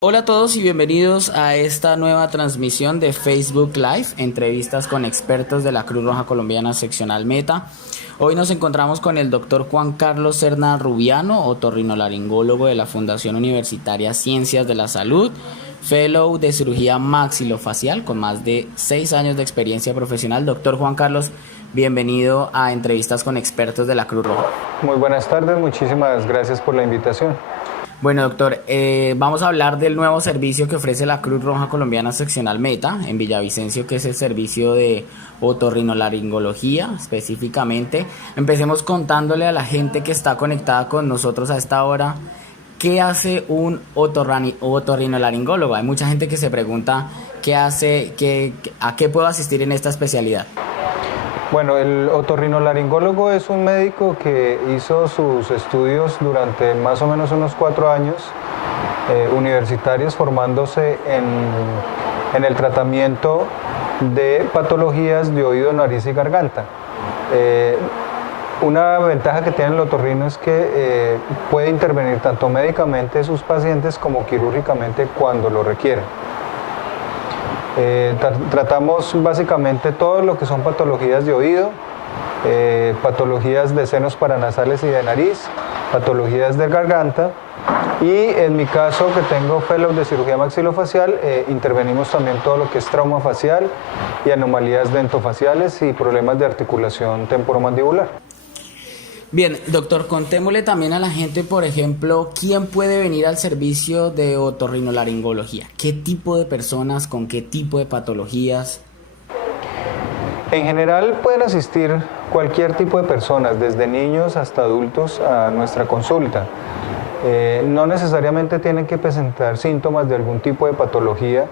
Hola a todos y bienvenidos a esta nueva transmisión de Facebook Live, entrevistas con expertos de la Cruz Roja Colombiana Seccional Meta. Hoy nos encontramos con el doctor Juan Carlos Serna Rubiano, otorrinolaringólogo de la Fundación Universitaria Ciencias de la Salud, fellow de cirugía maxilofacial con más de 6 años de experiencia profesional. Doctor Juan Carlos, bienvenido a entrevistas con expertos de la Cruz Roja. Muy buenas tardes, muchísimas gracias por la invitación. Bueno, doctor, vamos a hablar del nuevo servicio que ofrece la Cruz Roja Colombiana Seccional Meta en Villavicencio, que es el servicio de otorrinolaringología específicamente. Empecemos contándole a la gente que está conectada con nosotros a esta hora, ¿qué hace un otorrinolaringólogo? Hay mucha gente que se pregunta qué hace, a qué puedo asistir en esta especialidad. Bueno, el otorrinolaringólogo es un médico que hizo sus estudios durante más o menos unos 4 años universitarios, formándose en el tratamiento de patologías de oído, nariz y garganta. Una ventaja que tiene el otorrino es que puede intervenir tanto médicamente sus pacientes como quirúrgicamente cuando lo requieren. Tratamos básicamente todo lo que son patologías de oído, patologías de senos paranasales y de nariz, patologías de garganta, y en mi caso, que tengo fellow de cirugía maxilofacial, intervenimos también todo lo que es trauma facial y anomalías dentofaciales y problemas de articulación temporomandibular. Bien, doctor, contémosle también a la gente, por ejemplo, ¿quién puede venir al servicio de otorrinolaringología? ¿Qué tipo de personas, con qué tipo de patologías? En general pueden asistir cualquier tipo de personas, desde niños hasta adultos, a nuestra consulta. No necesariamente tienen que presentar síntomas de algún tipo de patología,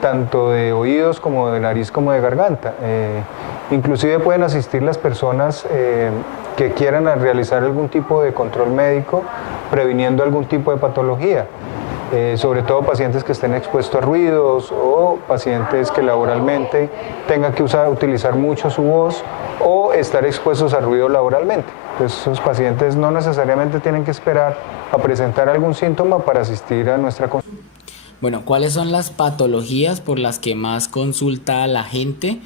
tanto de oídos como de nariz como de garganta. Inclusive pueden asistir las personas que quieran realizar algún tipo de control médico previniendo algún tipo de patología, sobre todo pacientes que estén expuestos a ruidos o pacientes que laboralmente tengan que utilizar mucho su voz o estar expuestos a ruido laboralmente. Entonces, esos pacientes no necesariamente tienen que esperar a presentar algún síntoma para asistir a nuestra consulta. Bueno, ¿cuáles son las patologías por las que más consulta la gente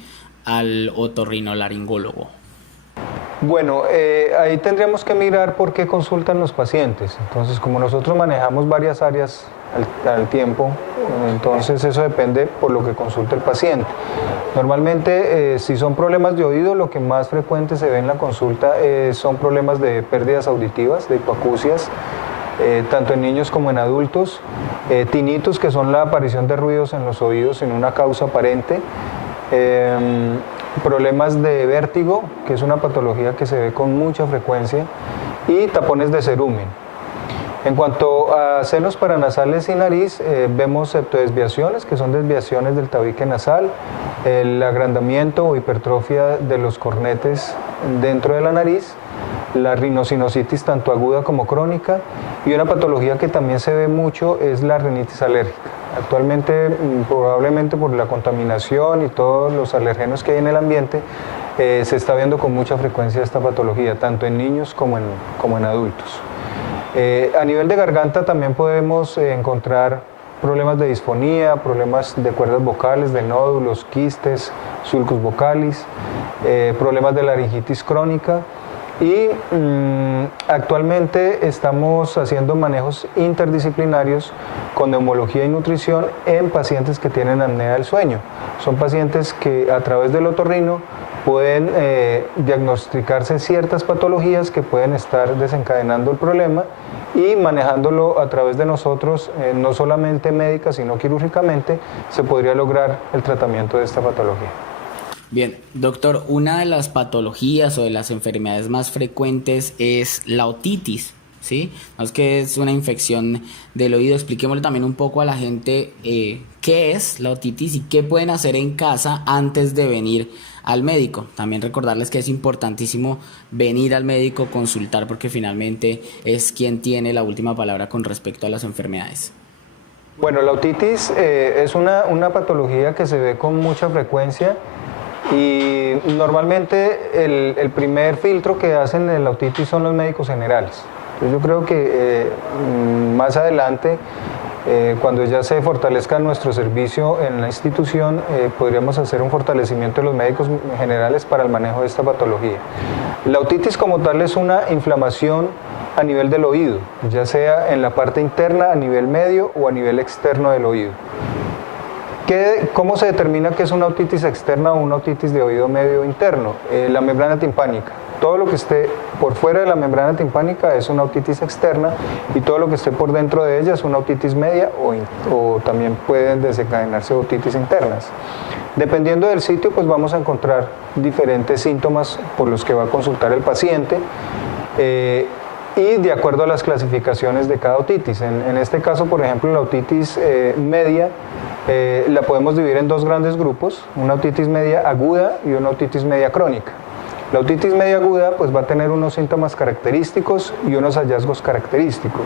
al otorrinolaringólogo? Bueno, ahí tendríamos que mirar por qué consultan los pacientes. Entonces, como nosotros manejamos varias áreas al tiempo, entonces eso depende por lo que consulta el paciente. Normalmente, si son problemas de oído, lo que más frecuente se ve en la consulta son problemas de pérdidas auditivas, de hipoacusias, tanto en niños como en adultos, tinnitus, que son la aparición de ruidos en los oídos sin una causa aparente, problemas de vértigo, que es una patología que se ve con mucha frecuencia, y tapones de cerumen. En cuanto a senos paranasales y nariz, vemos septodesviaciones, que son desviaciones del tabique nasal, el agrandamiento o hipertrofia de los cornetes dentro de la nariz, la rinosinusitis tanto aguda como crónica, y una patología que también se ve mucho es la rinitis alérgica. Actualmente, probablemente por la contaminación y todos los alergenos que hay en el ambiente, se está viendo con mucha frecuencia esta patología, tanto en niños como en adultos. A nivel de garganta también podemos encontrar problemas de disfonía, problemas de cuerdas vocales, de nódulos, quistes, sulcus vocalis, problemas de laringitis crónica. Y actualmente estamos haciendo manejos interdisciplinarios con neumología y nutrición en pacientes que tienen apnea del sueño. Son pacientes que a través del otorrino pueden diagnosticarse ciertas patologías que pueden estar desencadenando el problema, y manejándolo a través de nosotros, no solamente médica sino quirúrgicamente, se podría lograr el tratamiento de esta patología. Bien, doctor, una de las patologías o de las enfermedades más frecuentes es la otitis, ¿sí? No es que es una infección del oído. Expliquémosle también un poco a la gente qué es la otitis y qué pueden hacer en casa antes de venir al médico. También recordarles que es importantísimo venir al médico, consultar, porque finalmente es quien tiene la última palabra con respecto a las enfermedades. Bueno, la otitis es una patología que se ve con mucha frecuencia. Y normalmente el primer filtro que hacen en la otitis son los médicos generales. Entonces yo creo que más adelante Cuando ya se fortalezca nuestro servicio en la institución, podríamos hacer un fortalecimiento de los médicos generales para el manejo de esta patología. La otitis como tal es una inflamación a nivel del oído, ya sea en la parte interna, a nivel medio o a nivel externo del oído. ¿Cómo se determina que es una otitis externa o una otitis de oído medio interno? La membrana timpánica. Todo lo que esté por fuera de la membrana timpánica es una otitis externa y todo lo que esté por dentro de ella es una otitis media o también pueden desencadenarse otitis internas. Dependiendo del sitio, pues vamos a encontrar diferentes síntomas por los que va a consultar el paciente y de acuerdo a las clasificaciones de cada otitis. En este caso, por ejemplo, la otitis media la podemos dividir en dos grandes grupos, una otitis media aguda y una otitis media crónica. La otitis media aguda pues va a tener unos síntomas característicos y unos hallazgos característicos.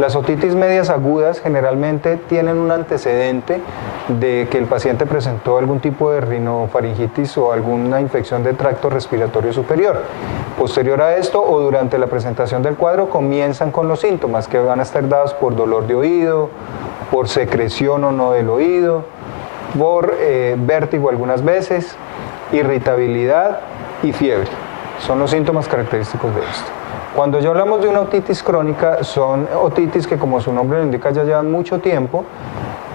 Las otitis medias agudas generalmente tienen un antecedente de que el paciente presentó algún tipo de rinofaringitis o alguna infección de tracto respiratorio superior. Posterior a esto o durante la presentación del cuadro comienzan con los síntomas que van a estar dados por dolor de oído, por secreción o no del oído, por vértigo algunas veces, irritabilidad y fiebre. Son los síntomas característicos de esto. Cuando ya hablamos de una otitis crónica, son otitis que, como su nombre lo indica, ya llevan mucho tiempo,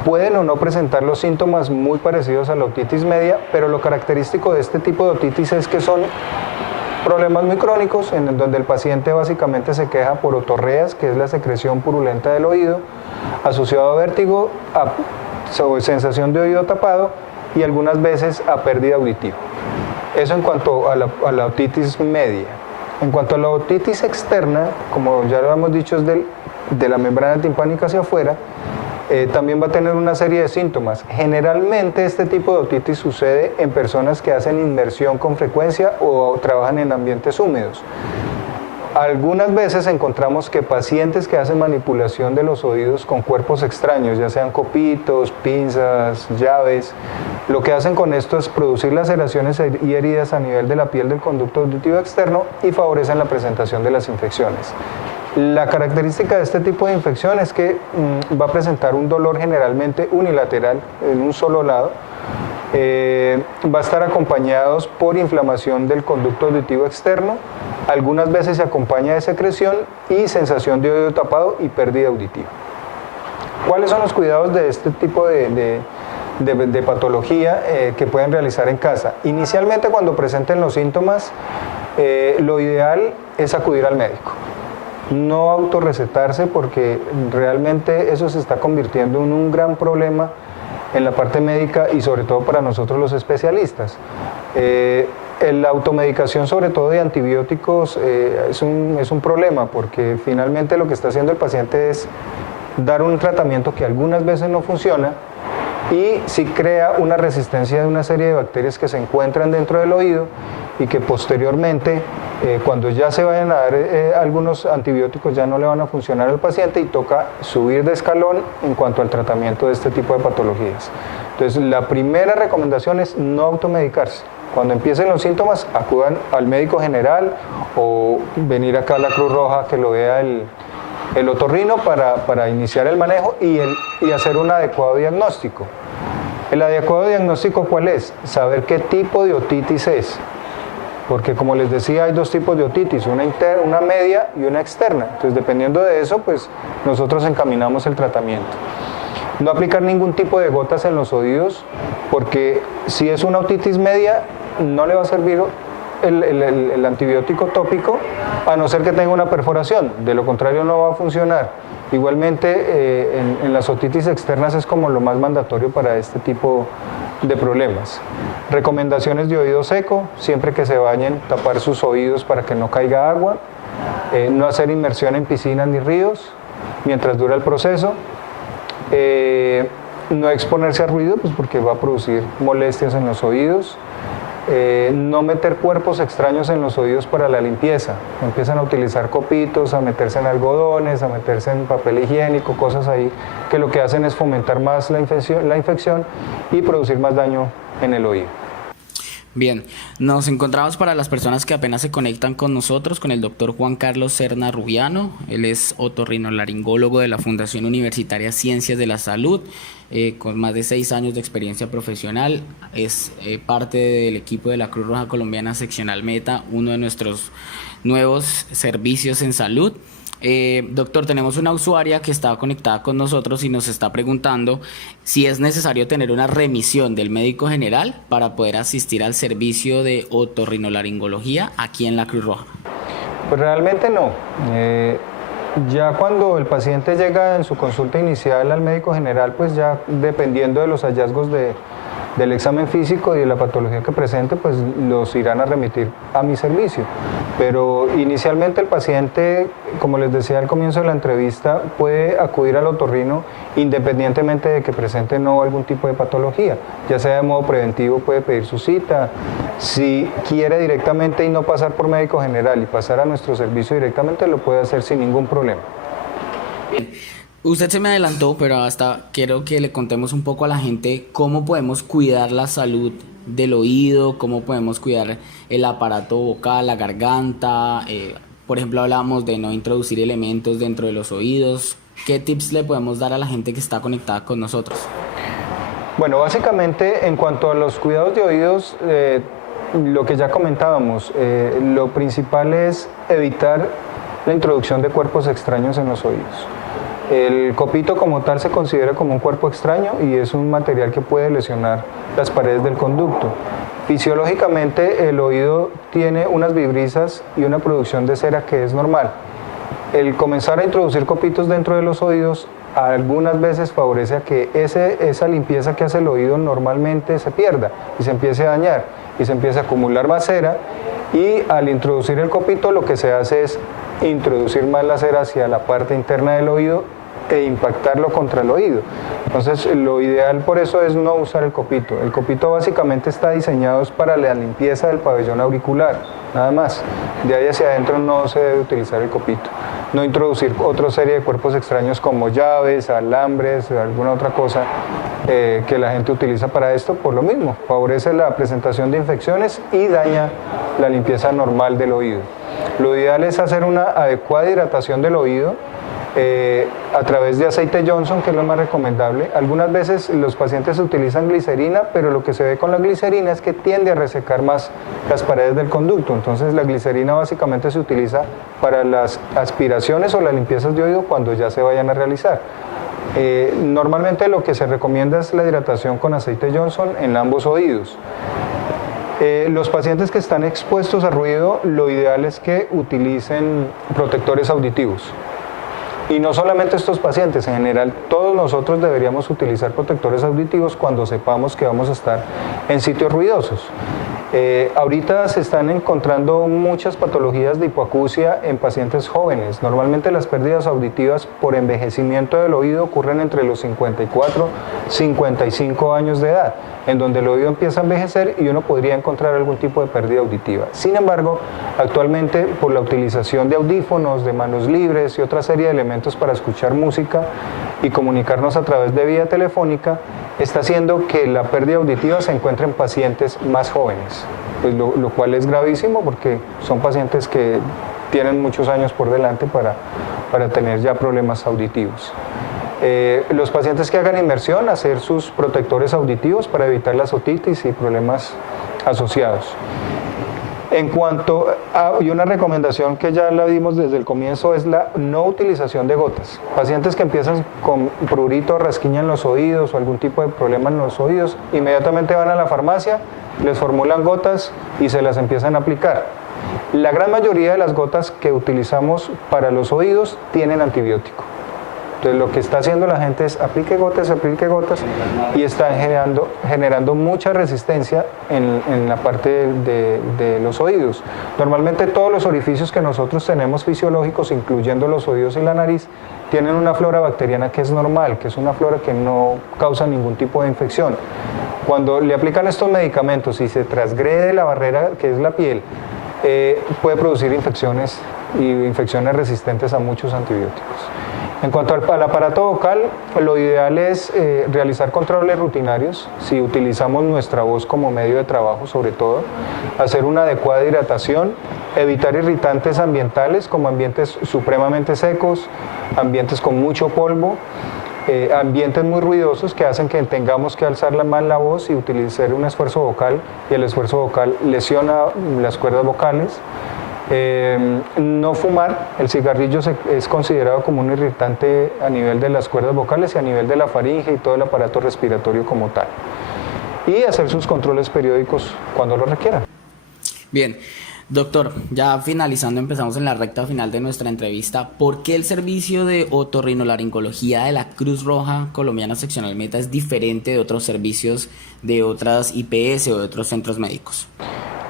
pueden o no presentar los síntomas muy parecidos a la otitis media, pero lo característico de este tipo de otitis es que son problemas muy crónicos en donde el paciente básicamente se queja por otorreas, que es la secreción purulenta del oído, asociado a vértigo, a sensación de oído tapado y algunas veces a pérdida auditiva. Eso en cuanto a la otitis media. En cuanto a la otitis externa, como ya lo hemos dicho, es de la membrana timpánica hacia afuera, también va a tener una serie de síntomas. Generalmente este tipo de otitis sucede en personas que hacen inmersión con frecuencia o trabajan en ambientes húmedos. Algunas veces encontramos que pacientes que hacen manipulación de los oídos con cuerpos extraños, ya sean copitos, pinzas, llaves, lo que hacen con esto es producir laceraciones y heridas a nivel de la piel del conducto auditivo externo y favorecen la presentación de las infecciones. La característica de este tipo de infección es que va a presentar un dolor generalmente unilateral en un solo lado. Va a estar acompañados por inflamación del conducto auditivo externo, algunas veces se acompaña de secreción y sensación de oído tapado y pérdida auditiva. ¿Cuáles son los cuidados de este tipo de patología que pueden realizar en casa? Inicialmente, cuando presenten los síntomas, lo ideal es acudir al médico. No autorrecetarse, porque realmente eso se está convirtiendo en un gran problema en la parte médica y sobre todo para nosotros los especialistas. La automedicación, sobre todo de antibióticos, es un problema, porque finalmente lo que está haciendo el paciente es dar un tratamiento que algunas veces no funciona y sí crea una resistencia de una serie de bacterias que se encuentran dentro del oído y que posteriormente, cuando ya se vayan a dar algunos antibióticos, ya no le van a funcionar al paciente y toca subir de escalón en cuanto al tratamiento de este tipo de patologías. Entonces, la primera recomendación es no automedicarse. Cuando empiecen los síntomas, acudan al médico general o venir acá a la Cruz Roja que lo vea el otorrino para iniciar el manejo y hacer un adecuado diagnóstico. ¿El adecuado diagnóstico cuál es? Saber qué tipo de otitis es. Porque, como les decía, hay dos tipos de otitis, una media y una externa. Entonces, dependiendo de eso, pues nosotros encaminamos el tratamiento. No aplicar ningún tipo de gotas en los oídos, porque si es una otitis media, no le va a servir el antibiótico tópico, a no ser que tenga una perforación. De lo contrario, no va a funcionar. Igualmente, en las otitis externas es como lo más mandatorio para este tipo de problemas. Recomendaciones de oído seco: siempre que se bañen, tapar sus oídos para que no caiga agua, no hacer inmersión en piscinas ni ríos mientras dura el proceso, no exponerse a ruido, pues porque va a producir molestias en los oídos, no meter cuerpos extraños en los oídos para la limpieza. Empiezan a utilizar copitos, a meterse en algodones, a meterse en papel higiénico, cosas ahí que lo que hacen es fomentar más la infección y producir más daño en el oído. Bien, nos encontramos para las personas que apenas se conectan con nosotros con el doctor Juan Carlos Serna Rubiano. Él es otorrinolaringólogo de la Fundación Universitaria Ciencias de la Salud, con más de 6 años de experiencia profesional. Es parte del equipo de la Cruz Roja Colombiana Seccional Meta, uno de nuestros nuevos servicios en salud. Doctor, tenemos una usuaria que está conectada con nosotros y nos está preguntando si es necesario tener una remisión del médico general para poder asistir al servicio de otorrinolaringología aquí en la Cruz Roja. Pues realmente no. Ya cuando el paciente llega en su consulta inicial al médico general, pues ya dependiendo de los hallazgos del examen físico y de la patología que presente, pues los irán a remitir a mi servicio. Pero inicialmente el paciente, como les decía al comienzo de la entrevista, puede acudir al otorrino independientemente de que presente no algún tipo de patología. Ya sea de modo preventivo, puede pedir su cita. Si quiere directamente y no pasar por médico general y pasar a nuestro servicio directamente, lo puede hacer sin ningún problema. Bien. Usted se me adelantó, pero hasta quiero que le contemos un poco a la gente cómo podemos cuidar la salud del oído, cómo podemos cuidar el aparato vocal, la garganta. Por ejemplo, hablábamos de no introducir elementos dentro de los oídos. ¿Qué tips le podemos dar a la gente que está conectada con nosotros? Bueno, básicamente en cuanto a los cuidados de oídos, lo que ya comentábamos, lo principal es evitar la introducción de cuerpos extraños en los oídos. El copito como tal se considera como un cuerpo extraño y es un material que puede lesionar las paredes del conducto. Fisiológicamente el oído tiene unas vibrisas y una producción de cera que es normal. El comenzar a introducir copitos dentro de los oídos algunas veces favorece a que esa limpieza que hace el oído normalmente se pierda y se empiece a dañar y se empiece a acumular más cera, y al introducir el copito lo que se hace es introducir más la cera hacia la parte interna del oído e impactarlo contra el oído. Entonces lo ideal por eso es no usar el copito. El copito básicamente está diseñado para la limpieza del pabellón auricular, nada más. De ahí hacia adentro no se debe utilizar el copito. No introducir otra serie de cuerpos extraños como llaves, alambres, alguna otra cosa que la gente utiliza para esto, por lo mismo. Favorece la presentación de infecciones y daña la limpieza normal del oído. Lo ideal es hacer una adecuada hidratación del oído a través de aceite Johnson, que es lo más recomendable. Algunas veces los pacientes utilizan glicerina, pero lo que se ve con la glicerina es que tiende a resecar más las paredes del conducto. Entonces la glicerina básicamente se utiliza para las aspiraciones o las limpiezas de oído cuando ya se vayan a realizar. Normalmente lo que se recomienda es la hidratación con aceite Johnson en ambos oídos. Los pacientes que están expuestos a ruido, lo ideal es que utilicen protectores auditivos. Y no solamente estos pacientes, en general todos nosotros deberíamos utilizar protectores auditivos cuando sepamos que vamos a estar en sitios ruidosos. Ahorita se están encontrando muchas patologías de hipoacusia en pacientes jóvenes. Normalmente las pérdidas auditivas por envejecimiento del oído ocurren entre los 54 y 55 años de edad, en donde el oído empieza a envejecer y uno podría encontrar algún tipo de pérdida auditiva. Sin embargo, actualmente por la utilización de audífonos, de manos libres y otra serie de elementos para escuchar música y comunicarnos a través de vía telefónica, está haciendo que la pérdida auditiva se encuentre en pacientes más jóvenes, pues lo cual es gravísimo porque son pacientes que tienen muchos años por delante para tener ya problemas auditivos. Los pacientes que hagan inmersión, hacer sus protectores auditivos para evitar las otitis y problemas asociados. En cuanto a, y una recomendación que ya la dimos desde el comienzo, es la no utilización de gotas. Pacientes que empiezan con prurito, rasquiña en los oídos o algún tipo de problema en los oídos, inmediatamente van a la farmacia, les formulan gotas y se las empiezan a aplicar. La gran mayoría de las gotas que utilizamos para los oídos tienen antibiótico. Entonces lo que está haciendo la gente es aplique gotas y está generando mucha resistencia en la parte de los oídos. Normalmente todos los orificios que nosotros tenemos fisiológicos, incluyendo los oídos y la nariz, tienen una flora bacteriana que es normal, que es una flora que no causa ningún tipo de infección. Cuando le aplican estos medicamentos y se transgrede la barrera que es la piel, puede producir infecciones y infecciones resistentes a muchos antibióticos. En cuanto al aparato vocal, lo ideal es realizar controles rutinarios, si utilizamos nuestra voz como medio de trabajo sobre todo, hacer una adecuada hidratación, evitar irritantes ambientales como ambientes supremamente secos, ambientes con mucho polvo, ambientes muy ruidosos que hacen que tengamos que alzar más la voz y utilizar un esfuerzo vocal, y el esfuerzo vocal lesiona las cuerdas vocales. No fumar, el cigarrillo es considerado como un irritante a nivel de las cuerdas vocales y a nivel de la faringe y todo el aparato respiratorio como tal. Y hacer sus controles periódicos cuando lo requieran. Bien, doctor, ya finalizando, empezamos en la recta final de nuestra entrevista. ¿Por qué el servicio de otorrinolaringología de la Cruz Roja Colombiana Seccional Meta es diferente de otros servicios de otras IPS o de otros centros médicos?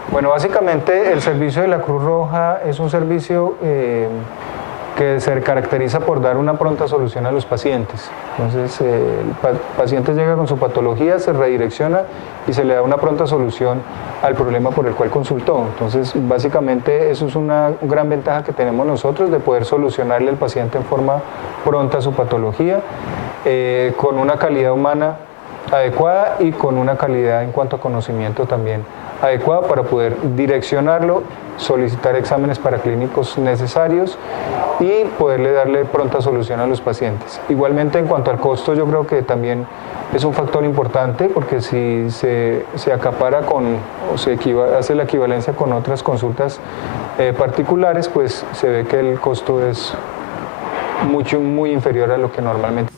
Bueno, básicamente el servicio de la Cruz Roja es un servicio que se caracteriza por dar una pronta solución a los pacientes. Entonces, el paciente llega con su patología, se redirecciona y se le da una pronta solución al problema por el cual consultó. Entonces, básicamente eso es una gran ventaja que tenemos nosotros de poder solucionarle al paciente en forma pronta su patología, con una calidad humana adecuada y con una calidad en cuanto a conocimiento también adecuada para poder direccionarlo, solicitar exámenes paraclínicos necesarios y poderle darle pronta solución a los pacientes. Igualmente, en cuanto al costo, yo creo que también es un factor importante, porque si se acapara o se hace la equivalencia con otras consultas particulares, pues se ve que el costo es muy inferior a lo que normalmente.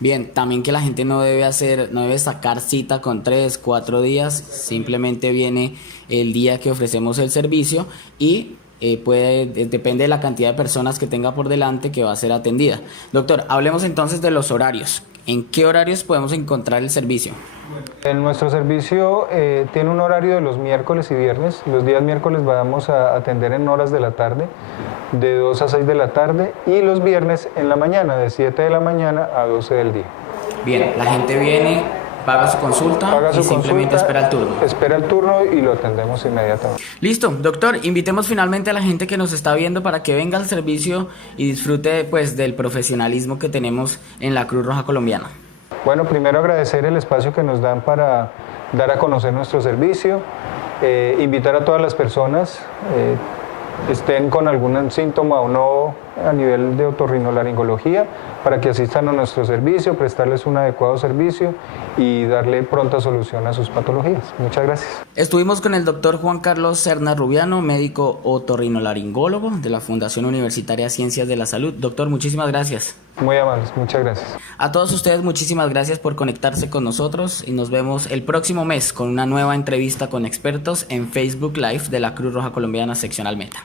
Bien, también que la gente no debe sacar cita con 3, 4 días, simplemente viene el día que ofrecemos el servicio y depende de la cantidad de personas que tenga por delante que va a ser atendida. Doctor, hablemos entonces de los horarios. ¿En qué horarios podemos encontrar el servicio? En nuestro servicio tiene un horario de los miércoles y viernes. Los días miércoles vamos a atender en horas de la tarde, de 2 a 6 de la tarde, y los viernes en la mañana, de 7 de la mañana a 12 del día. Bien, la gente viene, paga su consulta y simplemente espera el turno. Espera el turno y lo atendemos inmediatamente. Listo, doctor, invitemos finalmente a la gente que nos está viendo para que venga al servicio y disfrute pues del profesionalismo que tenemos en la Cruz Roja Colombiana. Bueno, primero agradecer el espacio que nos dan para dar a conocer nuestro servicio, invitar a todas las personas, estén con algún síntoma o no a nivel de otorrinolaringología, para que asistan a nuestro servicio, prestarles un adecuado servicio y darle pronta solución a sus patologías. Muchas gracias. Estuvimos con el doctor Juan Carlos Serna Rubiano, médico otorrinolaringólogo de la Fundación Universitaria Ciencias de la Salud. Doctor, muchísimas gracias. Muy amables, muchas gracias. A todos ustedes, muchísimas gracias por conectarse con nosotros y nos vemos el próximo mes con una nueva entrevista con expertos en Facebook Live de la Cruz Roja Colombiana Seccional Meta.